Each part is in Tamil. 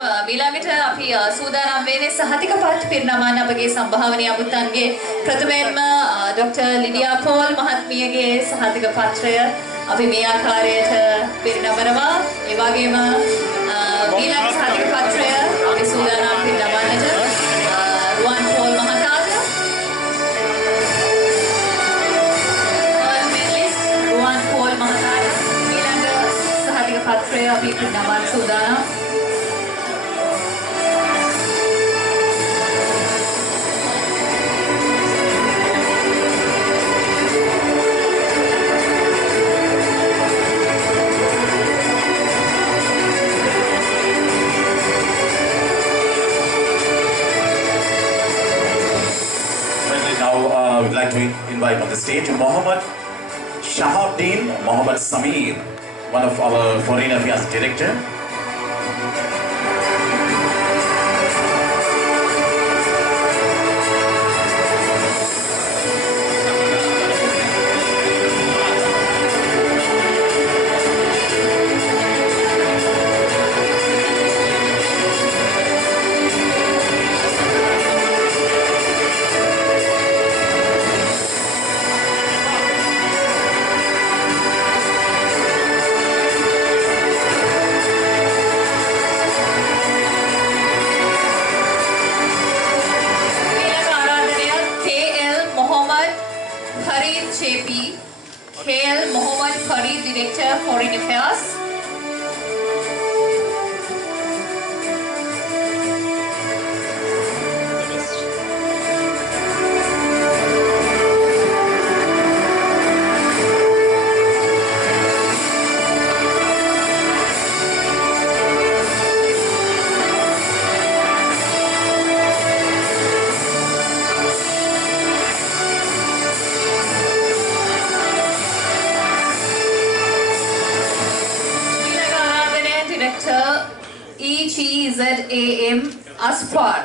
ඊළඟට අපි සූදානම් වෙන්නේ සහතිකපත් පිරිනමන අපගේ සම්භාවනීය අමුත්තන්ගේ ප්‍රථමයෙන්ම ඩොක්ටර් ලිඩියා පෝල් මහත්මියගේ සහතික පත්‍රය අපි මේ ආකාරයට පිරිනමනවා. ඒ වගේම ඊළඟ සහතික පත්‍රය අපි සූදානම් පිරිනමන්නට රුවන් පෝල් මහතාට රුවන් පෝල් මහතාට ඊළඟ සහතික පත්‍රය අපි පිරිනමන්න සූදානම්. I would like to invite on the stage Mohammed Shahabuddin Mohammed Sameer, one of our Foreign Affairs Director. KL Mohammed Farid, Director, Foreign Affairs. EGZAM Asfar.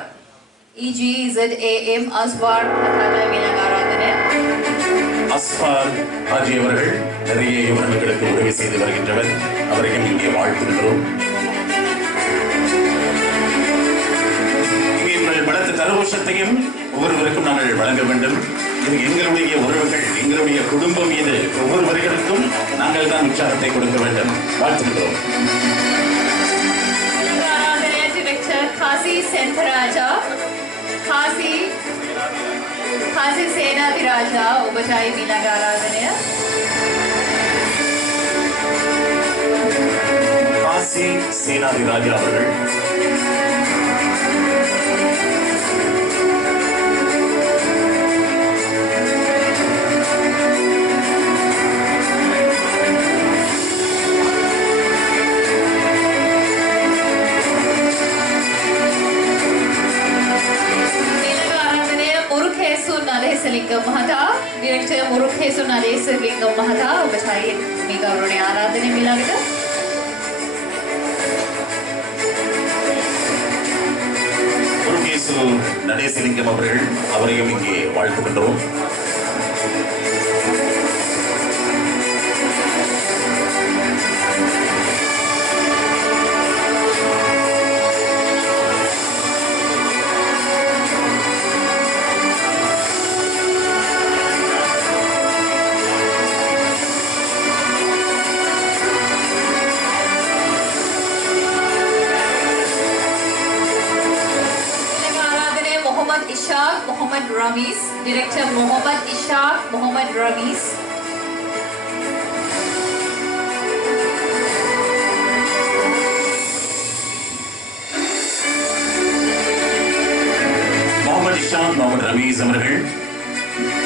EGZAM Asfar Asfar Haji அவர்கள் நிறைய இவர்களுக்கு உதவி செய்து வருகின்றவர். அவரையும் இங்கே வாழ்த்துகிறோம். எங்கள் பலத்த கரகோஷத்தையும் ஒவ்வொருவருக்கும் நாங்கள் வழங்க வேண்டும். இது எங்களுடைய உறவுகள், எங்களுடைய குடும்பம். இது ஒவ்வொருவர்களுக்கும் நாங்கள் தான் உற்சாகத்தை கொடுக்க வேண்டும். வாழ்த்துகிறோம். Khazi Sentharaja, Khazi Senadiraja, Ubatai Milagaradane. Khazi Senadiraja அவர்கள் Lingam Mahata, Director Murukhesu Nadesa Lingam Mahata, Ubatai Migavone Aradane Milagata. Murukhesu Nadesa Lingam அவர்கள் அவரையும் இங்கே வாழ்த்துகின்றோம். Ishaq Mohammed Ramis, Director Mohammed Ishaq Mohammed Ramis. Mohammed Ishaq Mohammed Ramis அவர்கள்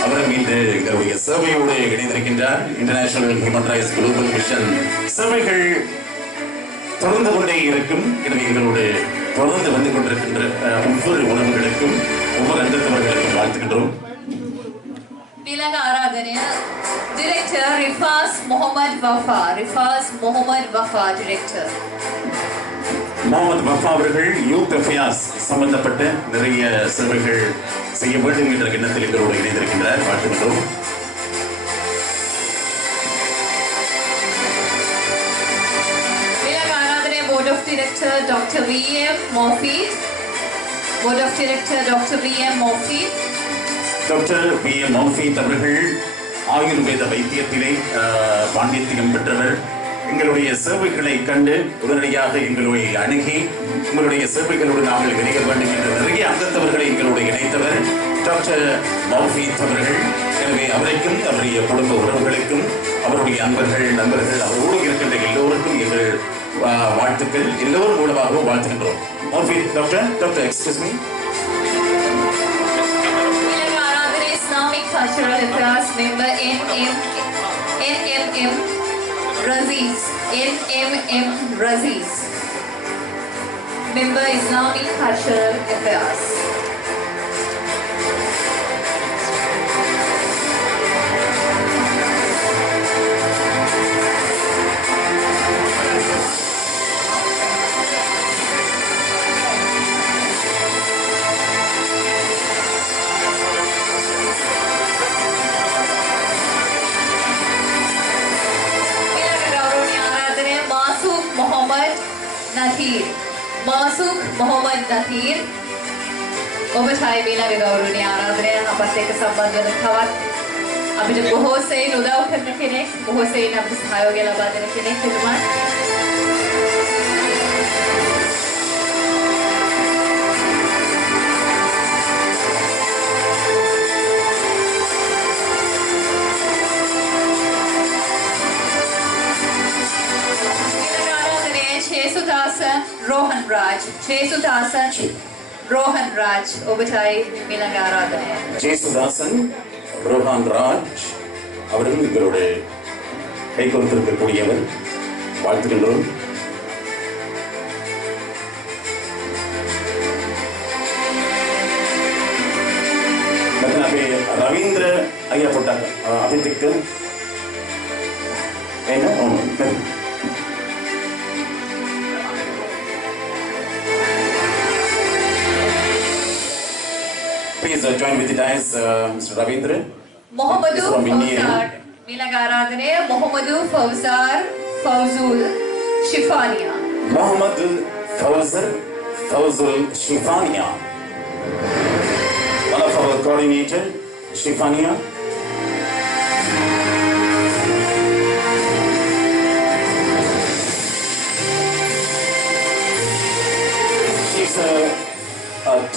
அவரும் இன்று எங்களுடைய சேவையோடு இணைந்திருக்கின்றார். International human rights global mission சேவைகள் தொடர்ந்து கொண்டே இருக்கும். எனவே எங்களோடு தொடர்ந்து வந்து கொண்டிருக்கின்ற ஒவ்வொரு உணவுகளுக்கும் ஒவ்வொரு அங்கத்தவர்களுக்கும் வாழ்த்துகின்றோம். ඊළඟ ආරාධනය Director Rifas Mohammed Wafa, Rifas Mohammed Wafa Director. Mohammed Wafa அவர்கள் யூத் அஃபேர்ஸ் சம்பந்தப்பட்ட நிறைய சேவைகள் செய்ய வேண்டும் என்ற எண்ணத்தில் எங்களோடு இணைந்திருக்கின்றார். வாழ்த்துகின்றோம். ඊළඟ ආරාධනය Board of Director Dr. V.M. Morfitt. Board of Director Dr. V.M. Morfitt. Doctor B.M. மோஃபித் அவர்கள் ஆயுர்வேத வைத்தியத்திலே பாண்டித்தியம் பெற்றவர். எங்களுடைய சேவைகளை கண்டு உடனடியாக எங்களை அணுகி உங்களுடைய சேவைகளோடு நாங்கள் இணைய வேண்டும் என்ற நிறைய அங்கத்தவர்களை எங்களோடு இணைத்தவர் டாக்டர் மோஃபித் அவர்கள். எனவே அவருக்கும் அவருடைய குடும்ப உறவுகளுக்கும் அவருடைய நண்பர்கள் அவரோடு இருக்கின்ற எல்லோருக்கும் எங்கள் வாழ்த்துக்கள் எல்லோரும் மூலமாகவும் வாழ்த்துகின்றோம். Mofith doctor excuse me. Islamic Cultural Affairs Member NMM Raziz. Member Islamic Cultural Affairs. Masuk Mohammad Nathir ඔබටයි මීළඟ ගෞරවනීය ආරාධනය අපත් එක්ක සම්බන්ධ වෙන තවත් අපිට බොහෝ සෙයින් උදව් කරන කෙනෙක් බොහෝ සෙයින් අපිට සහයෝගය ලබා දෙන කෙනෙක් එතුමා. Chesudhasan Rohan Raj ඔබටයි මීළඟ ආරාධනය. Chesudhasan Rohan Raj அவர்கள் எங்களோட கை கொடுத்திருக்கக்கூடியவர். வாழ்த்துகின்றோம். ரவீந்திர ஐயா போட்டாங்க அதித்திக்கு என்ன. Please join with the dais, Mr. Ravindra. Mohammadu Fawzar. මීළඟ ආරාධනය Mohammadu Fawzul Shifania. Mohammad Fawzul Shifania. One of our coordinator, Shifania. She's a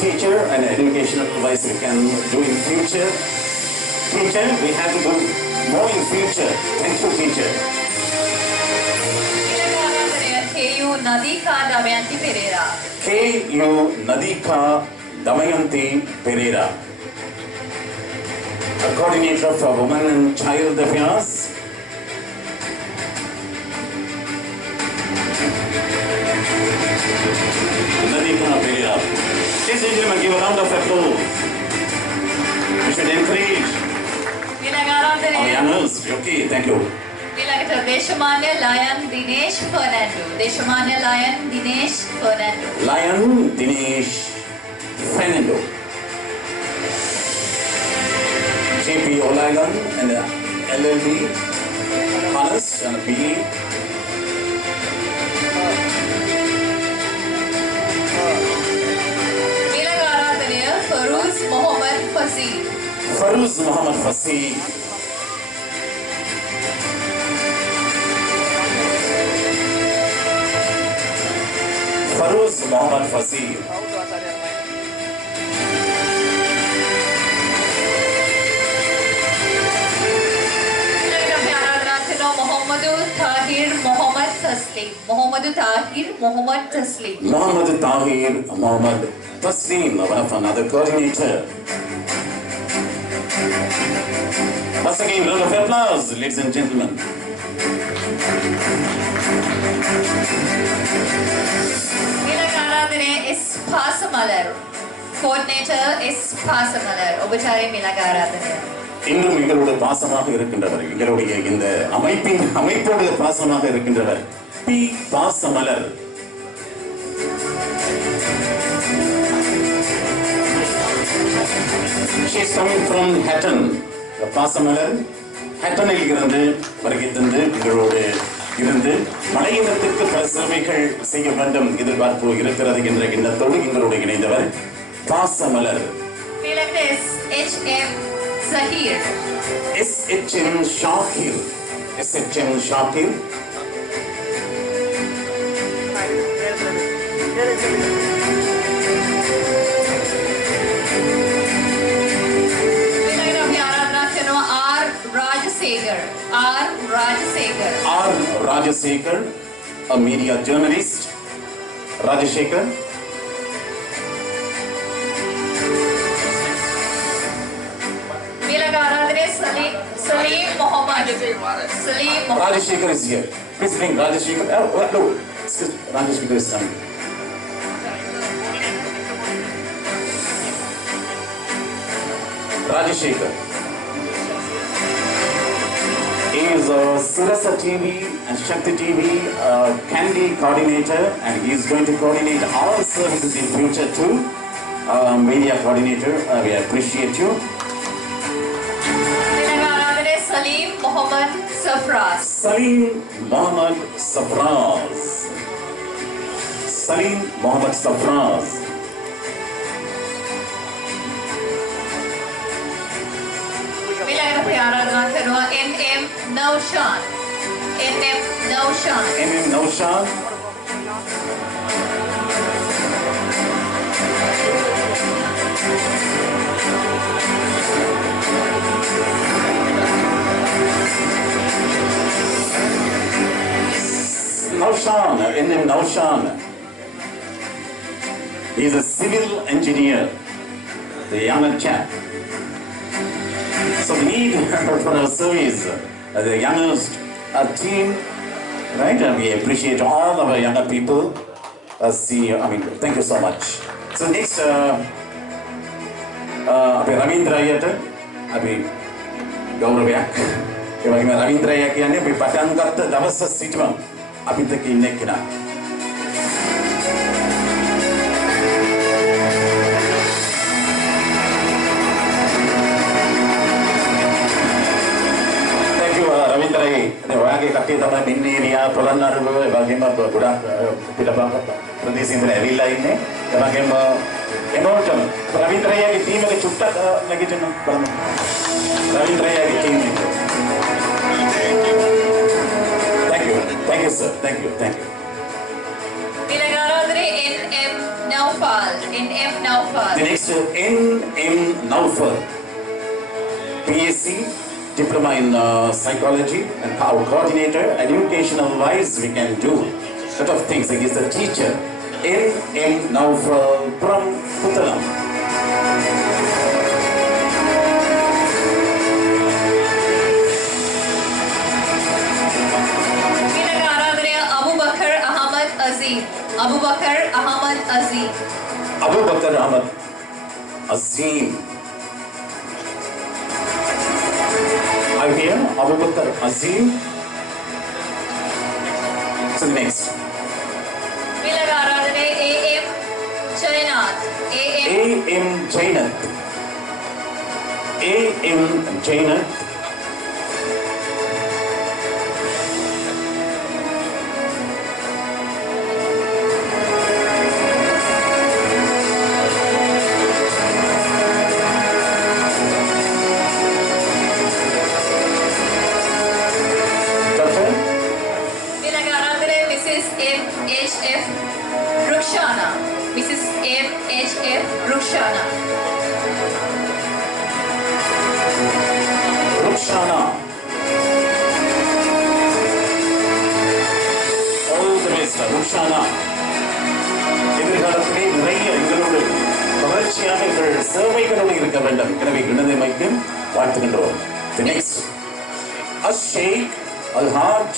teacher and educational advice we can do in future. Teacher, we have to do more in future. Thank you, teacher. KU Nadika Damayanti Pereira. KU Nadika Damayanti Pereira. A coordinator for Women and Child Affairs. Nadika Pereira. Ladies and gentlemen, give a round of applause. We should encourage our youngers. Okay, thank you. Deshamanya Lion Dinesh Fernando. Lion Dinesh Fernando. JP Olagan and LLB Honors and BE. Farouz Mohammad Fasih. Farouz Mohammad Fasih. Farouz Mohammad Fasih. Mohammadu Tahir Mohammad Taslim. Mohammad Tahir Mohammad Taslim, one of another coordinator. Once again, round of applause, ladies and gentlemen. S. Pasamalar, coordinator S. Pasamalar. ඔබටයි මීළඟ ආරාධනය. இன்னும் எங்களோட பாசமாக இருக்கின்றவர், எங்களுடைய இந்த அமைப்போடு பாசமாக இருக்கின்றவர் P. Pasamalar. She is coming from Hatton. Pasamalar ஹட்டனில் இருந்து வருகை தந்து எங்களோடு இருந்து மலையினத்துக்கு பல சேவைகள் செய்ய வேண்டும் எதிர்பார்ப்பு இருக்கிறது என்ற எண்ணத்தோடு எங்களோடு இணைந்தவர் Pasamalar SHM Zahir. SHM Shakir. SHM Shakir. R. Rajasekhar. R. Rajasekhar. R. Rajasekhar, a media journalist. Rajasekhar. Salim Mohammed. Salim Mohammed. Rajasekhar is here. Please bring Rajasekhar. No, Rajasekhar is coming. Rajasekhar is Sirasa TV and Shakti TV Candy coordinator, and he is going to coordinate all services in future too. Media coordinator, we appreciate you. Salim Mohammed Safraz. Salim Mohammed Safraz. Salim Mohammed Safraz. NM Naushan. NM Naushan. NM Naushan. Naushan, NM Naushan. He is a civil engineer, the younger chap. So we need for our service the youngest team, right? And we appreciate all our younger people. Thank you so much. So next, Ravindra Ayata, Gaurayak. Ravindra Ayakane, we Patangat, Davasa Sitvam, Abitaki Nekina. ඔයාගේ කට්ටිය තමයි මින්නේ එරියා පොළොන්නරුව ඒ වගේම ගොඩක් පිටපත ප්‍රදේශින්දල ඇවිල්ලා ඉන්නේ. ඒ වගේම එනෝටම රවීන්ද්‍රයාගේ ටීම් එක චුට්ටක් නැගිටින්න බලමු. රවීන්ද්‍රයාගේ ටීම් එක. Thank you sir. Thank you. Dilagaradre NM Naufal. NM Naufal. The next NM Naufal. PSc Diploma in Psychology, and our coordinator, educational wise, we can do a lot of things. He is a teacher. NM Naufal from Puttalam. Abu Bakr Ahmad Azim. Abu Bakr Ahmad Azim. Abu Bakr Ahmad Azim. I hear Abu Bakr Azim. So next. AM Jainath. AM Jainath. AM Jainath. MHF Rukhsana. Mrs. MHF Rukhsana. Rukhsana. All the best, Rukhsana. எதிர்காலத்திலே நிறைய எங்களோடு தொடர்ச்சியாக எங்கள் சேவைகளோடு இருக்க வேண்டும். எனவே இணைந்தமைக்கு வாழ்த்துகின்றோம். The next, Sheikh Al-Haj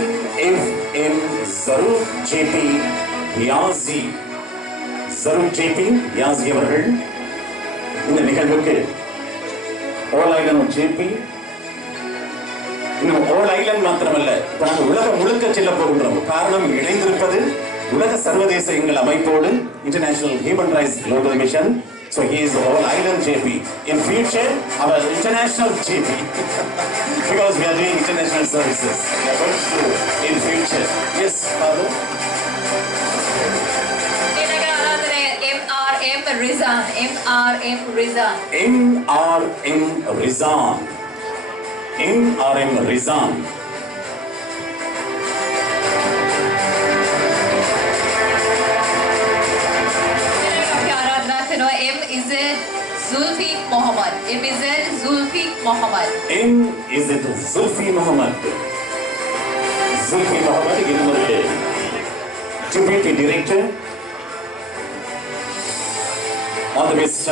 MFM Zaruf JP Yazi. Zaruf JP Yazi அவர்கள் இந்த நிகழ்வுக்கு All Island JP இன்னும் All Island மாத்திரமல்ல, நாங்கள் உலகம் முழுக்க செல்ல போகின்றோம். காரணம் இணைந்திருப்பது உலக சர்வதேச எங்கள் அமைப்போடு international human rights global mission. So he is all island JP. In future, our international JP. Because we are doing international services. We are going to do in future. Yes, Father? MRM Rizan. MRM Rizan. MRM Rizan. MRM Rizan. M is it Zulfi Muhammad. M is it Zulfi Muhammad. M is it Zulfi Muhammad. Zulfi Muhammad, Deputy Director. All the best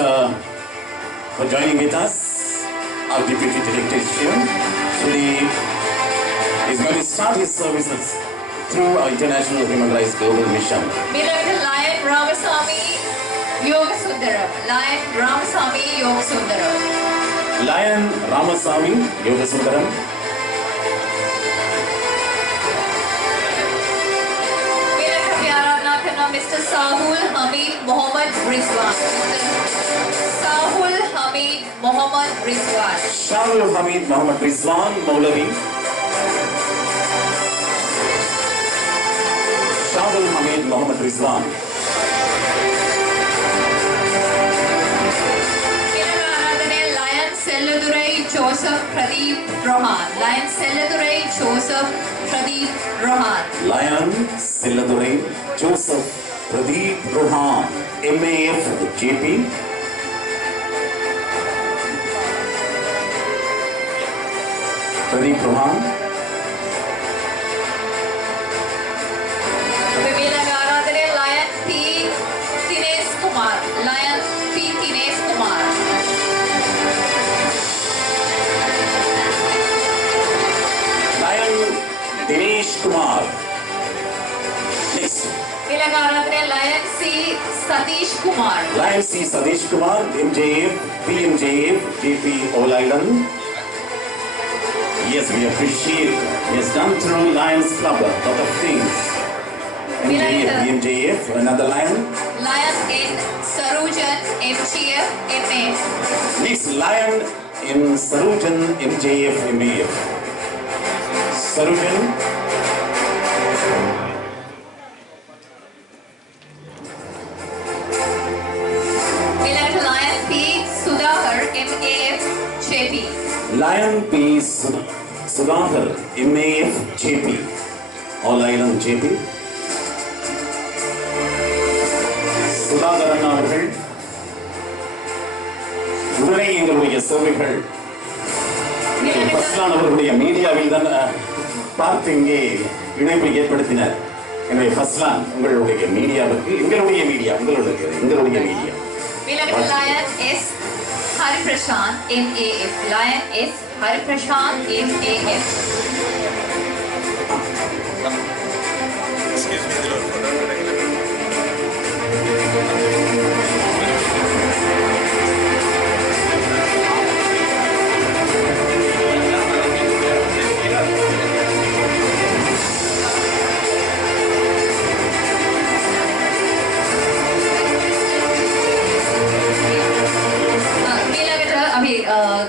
for joining with us. Our Deputy Director is here. Today he's going to start his services through our International Human Rights Global Mission. Lion Ramasamy Yoga Sundaram. Lion Ramasamy Yoga Sundaram. Lion Ramasamy Yoga Sundaram. Mr. Sahul Hamid Mohammad Rizwan. Sahul Hamid Mohammad Rizwan. Sahul Hamid Mohammad Rizwan, Maulavi. Sahul Hamid Mohammad Rizwan. Lion Selladurai Joseph Pradeep Rohan. Lion Selladurai Joseph Pradeep Rohan. Lion Selladurai Joseph Pradeep Rohan, MAF JP. Pradeep Rohan. Lion P. Dinesh Kumar. Lion P. Dinesh Kumar. Lion Dinesh Kumar. Next. Lion C. Satish Kumar. Lion C. Satish Kumar, MJF, PMJF, JP All Island. Yes, we appreciate. He has done through Lions Club a lot of things. MJF, PMJF, another Lion. Lion in Sarujan, MGF, MA. Next, Lion in Sarujan, MJF, MAF. Sarujan. Lion P. Sudhakar, MAF, JP. Lion P. Sudhakar, MAF, JP. All Island JP. Sudhakaran அவர்கள் உடனே எங்களுடைய சேவைகள் பஸ்லான் அவர்களுடைய மீடியாவில் தான் பார்த்து இங்கே இணைப்பை ஏற்படுத்தினார். எனவே பஸ்லான் உங்களுடைய மீடியாவுக்கு எங்களுடைய மீடியா எங்களுடைய media. Lion S. Hariprashan, MAF. Lion S. Hariprashan, MAF. Excuse me, the Lord for that.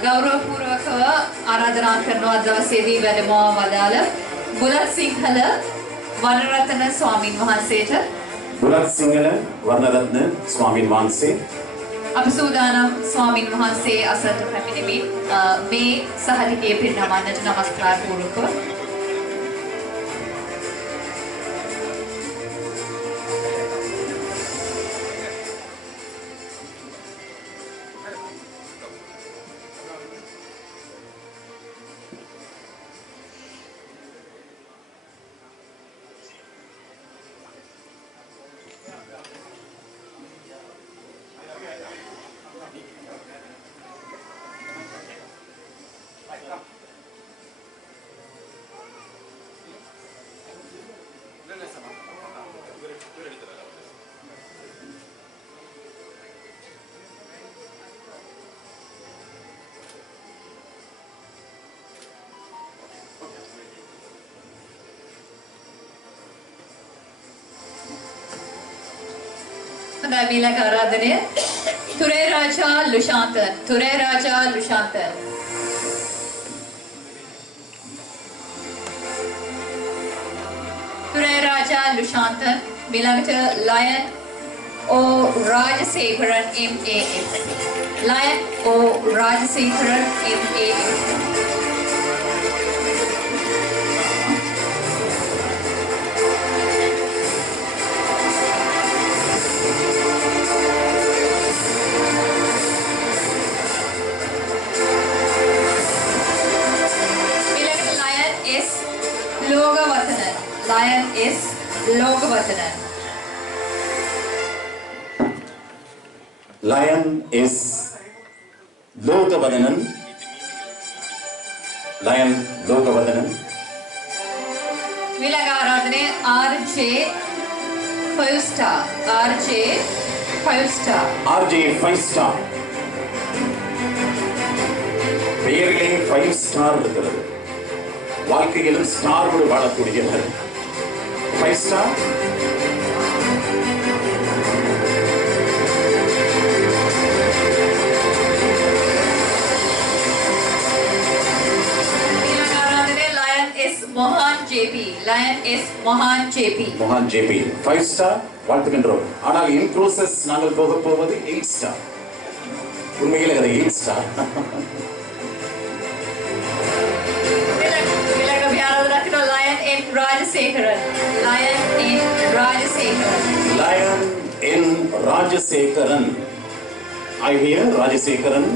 ගෞරවපූර්වකව ආරාධනා කරනවා දවසේදී වැඩම වදාළ බුලත් සිංහල වර්ණරත්න ස්වාමින් වහන්සේට. බුලත් සිංහල වර්ණරත්න ස්වාමින් වහන්සේ අපි සූදානම් ස්වාමින් වහන්සේ අසලට පැමිණෙමින් මේ සහතිකයේ පිරිනමන්නට නමස්කාර පූර්වකව. මීළඟ ආරාධනය තුරේරාජා ලුෂාන්තන්. තුරේරාජා ලුෂාන්තන්. තුරේරාජා ලුෂාන්තන්. මීළඟට lion O Rajasekharan MAS. Lion O Rajasekharan MAS. Lion S Logavatanan. Lion S Logavatanan. Lion is Logavadanan. Lion Logavadanan. මීළඟ ආරාධනය RJ 5 star. RJ 5 star. RJ 5 star. பெயரிலே 5 ஸ்டார் இருக்கிறது. வாழ்க்கையிலும் ஸ்டாரோடு வாழக்கூடியவர் 5 star. Mohan JP. Lion S Mohan JP. Mohan JP 5 star வாழ்த்துகின்றோம். ஆனால் இன் ப்ரோசஸ் நாங்கள் போவது 8 star. உண்மையில் அது 8 star. Lion N Rajasekharan. Lion N Rajasekharan. Lion N Rajasekharan. I hear Rajasekharan.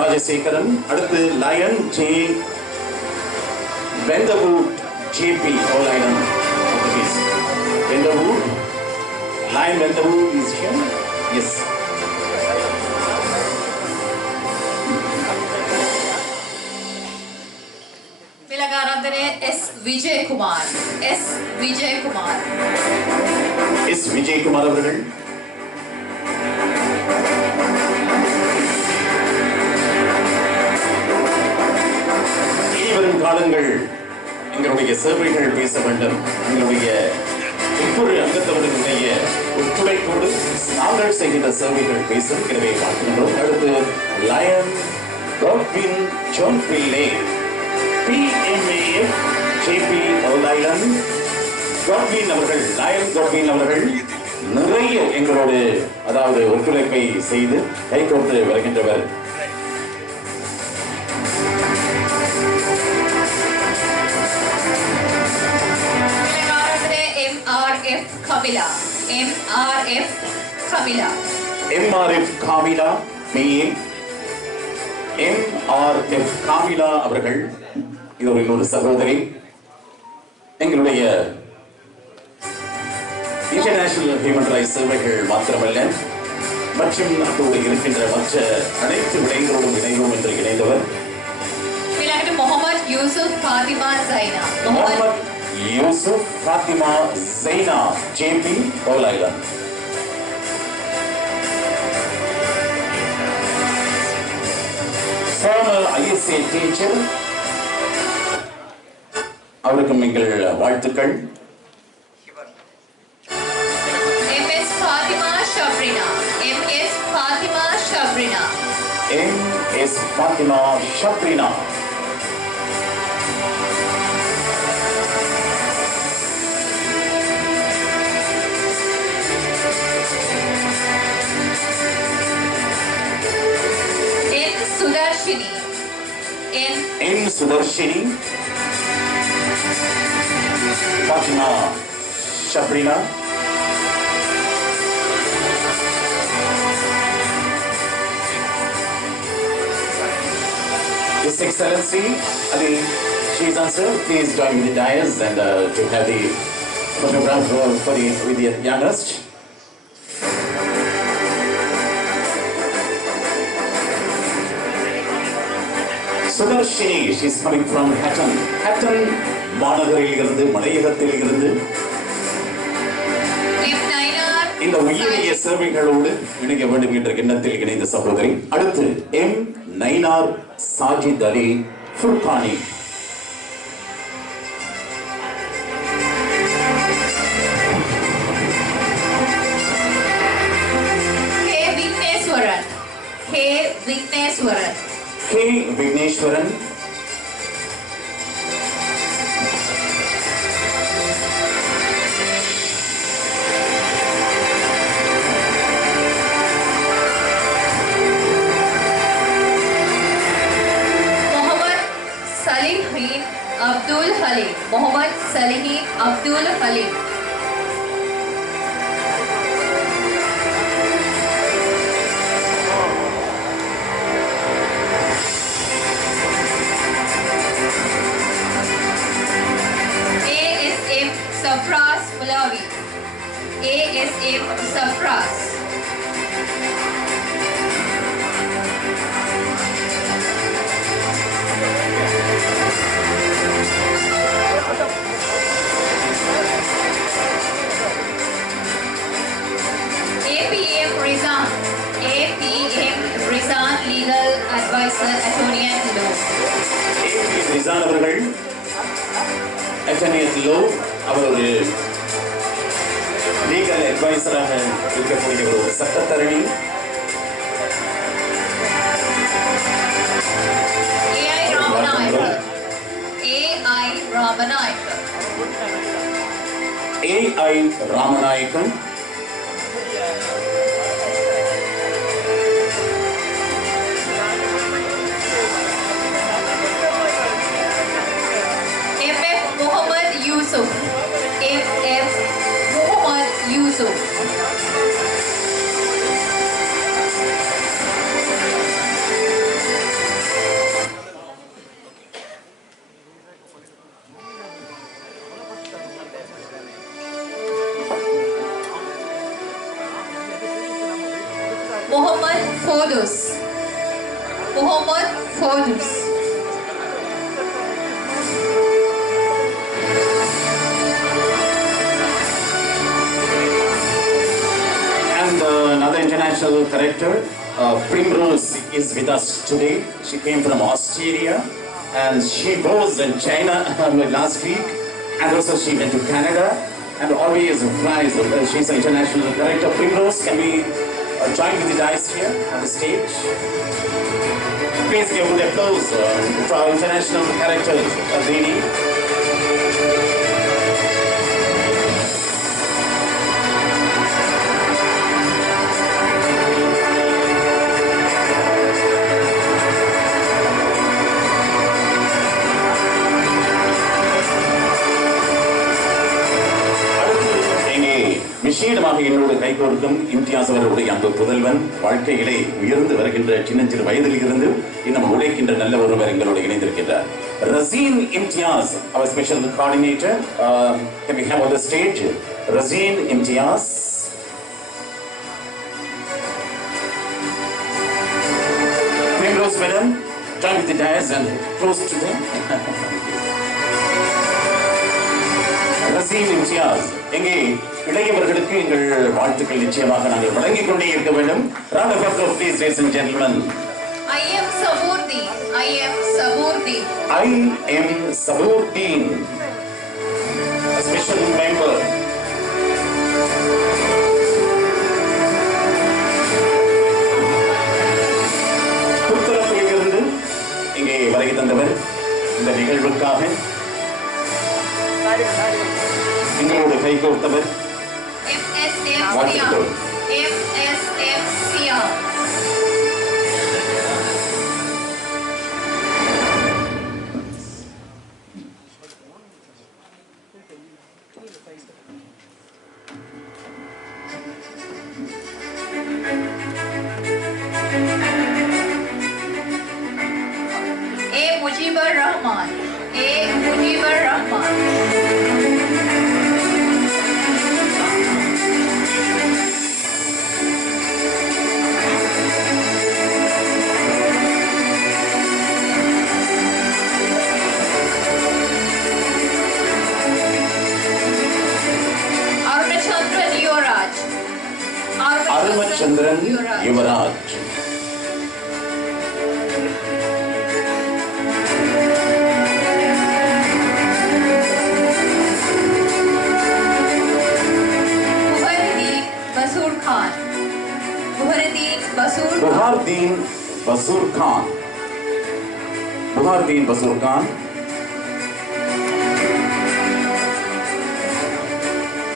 Rajasekaran. அடுத்து line J Wenderwood JP all island of the case. Wenderwood. Lion Wenderwood is here. Yes. මීළඟ ආරාධනය S Vijay Kumar. S Vijay Kumar. S Vijay Kumar அவர்கள். வரும் காலங்கள் எங்களுடைய சேவைகள் பேச வேண்டும். எங்களுடைய ஒவ்வொரு அங்கத்தவர்களுடைய ஒத்துழைப்போடு நாங்கள் செய்கின்ற சேவைகள் பேசும். எனவே பார்க்கின்றோம். அடுத்து லயன் காட்வின் ஜான் பிள்ளை PMAF JP ஐலண்ட் காட்வின் அவர்கள். லயன் காட்வின் அவர்கள் நிறைய எங்களோடு அதாவது ஒத்துழைப்பை செய்து கைகோர்த்து வருகின்றவர். MRF Kamila. MRF Kamila. MRF Kamila. MRF Kamila அவர்கள். இது ஒரு சகோதரி. எங்களுடைய இன்டர்நேஷனல் ஹியூமன் ரைட்ஸ் சேவைகள் மாத்திரமல்ல மற்றும் அதோடு இருக்கின்ற மற்ற அனைத்து விடயங்களோடும் இணைவோம் என்று இணைந்தவர். Mohammed Yusuf Fathima Zaina. Mohammed Yusuf Fatima Zaina JP all island. Former ISA teacher அவருக்கும் எங்கள் வாழ்த்துக்கள். MS Fatima Shabrina. MS Fatima Shabrina. MS Fatima Shabrina. N Sudarshini. Fatima Shabrina. His Excellency Ali, she is on sir. Please join with the dais and to have the photograph with the youngest. Sudarshini, she is coming from Hatton. Hatton, மாநகரில் இருந்து மலையகத்தில் இருந்து இந்த உயரிய சேவைகளோடு இணைய வேண்டும் என்ற எண்ணத்தில் இணைந்த சகோதரி. அடுத்து M Nainar Sajith Ali Furkani. K Vigneswaran. Abdul Halim. Mohammad Salihin Abdul Halim. ASM Safras Mulawi. ASM Safras. Legal advisor, attorney at law. A.P. Rizan அவர்கள் attorney at law. அவர் ஒரு legal advisor-ஆக இருக்கக்கூடிய ஒரு சட்டத்தரணி. A.I. Ramanayakar. A.I. Ramanayakar. A.I. Ramanayakar. F.F. Muhammad Yusuf. Muhammad Fodus. Muhammad Fodus. Another international character, Primrose, is with us today. She came from Australia and she was in China last week, and also she went to Canada and always flies. She's an international character. Primrose, can we join with the dice here on the stage? Please give an applause for our international character, lady. நிச்சயமாக என்னோடு கைகோர்க்கும் இம்தியாஸ் அவர்களுடைய அந்த புதல்வன் வாழ்க்கையிலே உயர்ந்து வருகின்ற சின்னஞ்சிறு வயதில் இருந்து இன்னும் உழைக்கின்ற நல்ல ஒருவர் எங்களோடு இணைந்திருக்கின்றார். ரசீன் இம்தியாஸ், அவர் special coordinator. Can we have on the stage Razeen Imtiyaz. Primrose madam, join with the dais and close to them. Razeen Imtiaz, எங்கே இளையவர்களுக்கு எங்கள் வாழ்த்துக்கள் நிச்சயமாக நாங்கள் வழங்கிக் கொண்டே இருக்க வேண்டும். Round of applause please, ladies and gentlemen. I am Saburdeen. I am Saburdeen. I am Saburdeen, a special member. புத்தளத்திலிருந்து இங்கே வருகை தந்தவர் இந்த நிகழ்வுக்காக எங்களோடு கைகோர்த்தவர் FSM Siam. தர்மச்சந்திரன் யுவராஜ். बुहारदीन बसूर खान